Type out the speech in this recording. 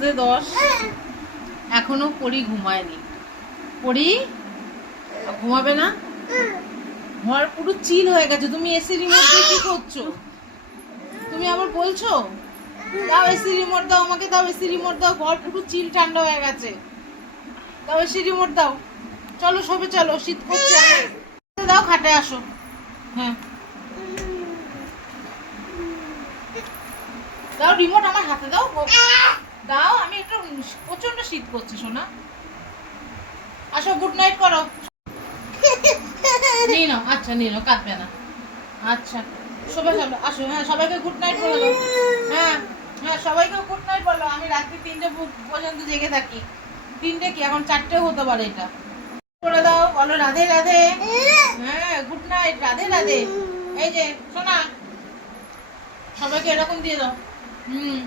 10 এখনো পরি ঘুমায়নি। পরি ঘুমাবে না? ঘর পুরো চিল হয়ে গেছে। তুমি এসি রিমোট দিয়ে কি করছো? তুমি আবার বলছো দাও এসি রিমোট দাও, আমাকে দাও এসি রিমোট দাও। ঘর পুরো চিল ঠান্ডা হয়ে গেছে। দাও এসি রিমোট দাও। চলো সবে চলো, শীত করছে। দাও খাটে আসো। হ্যাঁ দাও রিমোট আমার হাতে দাও। দাও, আমি একটু প্রচন্ড শীত করছে সোনা। আসো গুড নাইট করো। নিয়ে নাও, আচ্ছা নিয়ে নাও, কাঁদবে না। আচ্ছা সবাই চলো আসো। হ্যাঁ সবাইকে গুড নাইট বলে দাও। হ্যাঁ হ্যাঁ সবাইকে গুড নাইট বলো। আমি রাত্রি 3টে পর্যন্ত জেগে থাকি। 3টে কি, এখন 4টেও হতে পারে। এটা করে দাও, বলো রাধে রাধে। হ্যাঁ গুড নাইট, রাধে রাধে। এই যে সোনা, সবাইকে এরকম দিয়ে দাও। হুম।